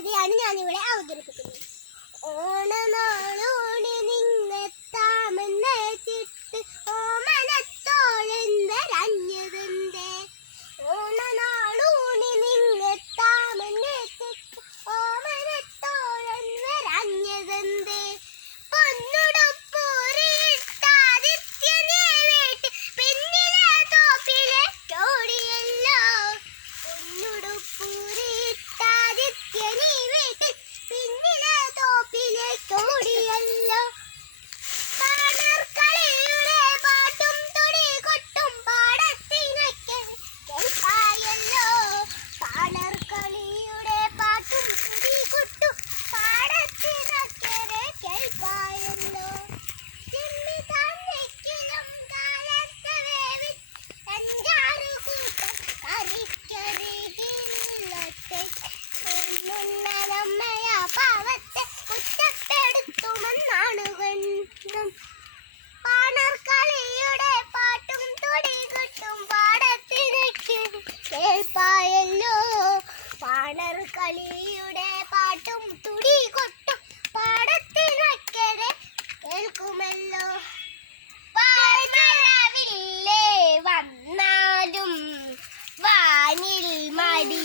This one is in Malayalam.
കവിതയാണ് ഞാനിവിടെ അവതരിപ്പിക്കുന്നത്. ഓണനാളോടെ നിങ്ങെത്താമെന്ന് ചിട്ട് ഓമനത്തോഴെന്തരഞ്ഞതെന്തേ. ഓണനാളോടെ നിങ്ങെത്താമെന്ന് ചിട്ട് ഓമനത്തോഴെന്തരഞ്ഞതെന്തേ. പൊന്നുടുപ്പൂറിയിട്ടാദിത്യനെ വേട്ട് പിന്നിലെ തോപ്പിലേക്കോടിയല്ലോ. പൊന്നുടുപ്പൂറിയിട്ടാദിത്യനെ വേട്ട് പിന്നിലെ തോപ്പിലേക്കോടിയല്ലോ. പാണർക്കളിയുടെ പാട്ടും തുടി കൊട്ടും പാടത്തിനൊക്കെ കേൾപ്പായല്ലോ. പാണർക്കളിയുടെ പാട്ടും തുടി കൊട്ടും പാടത്തിനൊക്കെ കേൾപ്പായല്ലോ. ചിമ്മിതന്നെക്കിലും കാലത്ത് വേവി അഞ്ചാറ് കൂട്ടം കറിക്കരികിലൊറ്റമ്മയ പാവത്തെ കുറ്റപ്പെടുത്തുമെന്നാണ് ഗന്ധം. പാണർക്കളിയുടെ പാട്ടും തുടി കൊട്ടും പാടത്തിനൊക്കെ കേൾപ്പായല്ലോ. പാണർക്കളിയുടെ പാട്ടും തുടി കൊട്ടും പാടത്തിനൊക്കെ കേൾക്കുമല്ലോ. പാൽമഴവില്ലേ വന്നാലും വാനിൽ മടി